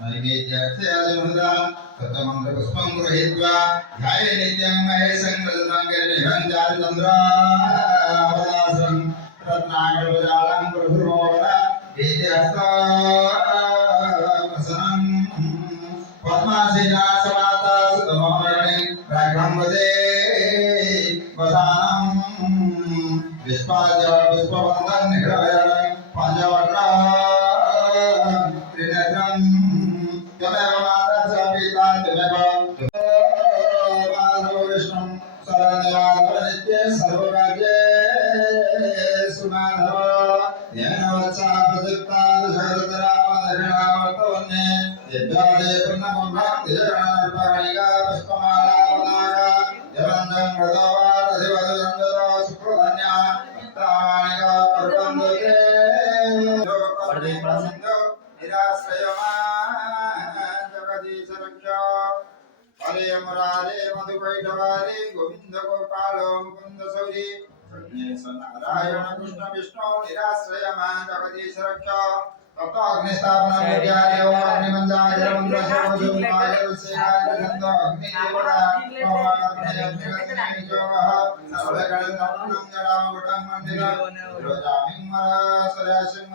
नैवेद्यार्थयादिमुद्रा तत्त्वमन्त्रपुष्पं गृहीत्वा ध्याये नित्यं महेशं प्रजनाङ्गनिभञ्जारितन्द्रावदासं रत्नाकरजालं गुरुर्मोहर वेद्यस्तावसनं पद्मासेना समाता सुतमोहरणि राघवं वदानं विश्वाद्य विश्ववन्दन निग्रहं पंचवक्त्रं त्रिनेत्रं त्वमेव माता च पिता त्वमेव माधव विष्णुं शरणदेवाधव नित्ये सर्वकार्येषु माधव येन वत्सा प्रदीप्ता दशरथरामदक्षिणावर्तवन्ये दिव्यादे पूर्णकुम्भाक्तिजगणार्पणिका पुष्पमाला पदाका जलञ्जं मृदोवादधिवदञ्जतो सुप्रधन्या भक्तानिका कर्तन्दुके योगपर्दिप्रसिन्धो निराश्रयमान् जगदीशरक्षो हरे मुरारे मधुवैष्णवारे गोविन्द गोपाल मुकुन्द सौरी सर्वेश नारायण कृष्ण विष्णु निराश्रयमान् जगदीशरक्षो ततो अग्निस्थापन पूज्याय ओम अग्निमंजाय मंत्र सर्वजोमाय रुसेनाय गंध अग्निदेवता ओमाग्नेय अग्निजोः सर्वगणं जडामवटं मंदिरं रोजामिं मरासरासिं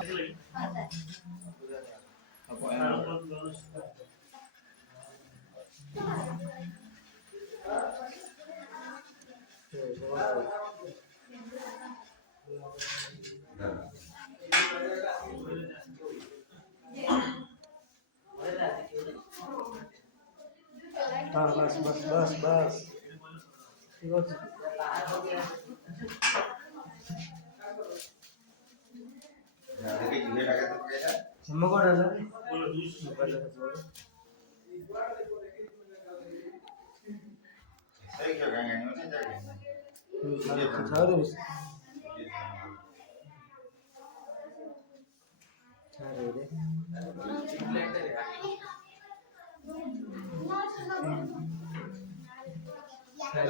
बस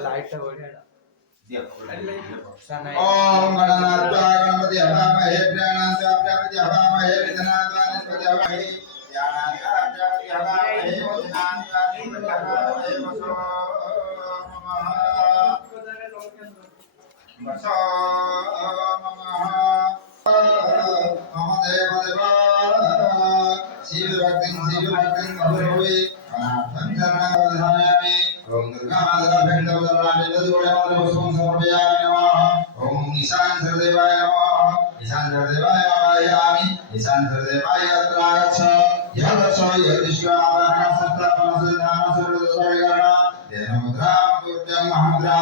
लाइट ओम गणनात्वा गणपति हवामहे प्रणनात्वा प्रपति हवामहे विघ्नात्वा निष्पति हवामहे ज्ञानात्वा प्रपति हवामहे मोचनात्वा निष्पति हवामहे वसो नमः मम देव देवा शिव भक्तिं मधुरवे अनाथं शरणं ओम दुर्गा माता भेंटवदनानि नदुगुणवदनपुष्पं समर्पयामि नमः ओम ईशान सर्वदेवाय नमः ईशान सर्वदेवाय आवाहयामि ईशान सर्वदेवाय अत्र आगच्छ यः दर्श यः दृष्ट्वा आवाहनं संस्थापनं सिद्धानं सर्वदोषविकरणं तेन मुद्रां तुभ्यं महामुद्रां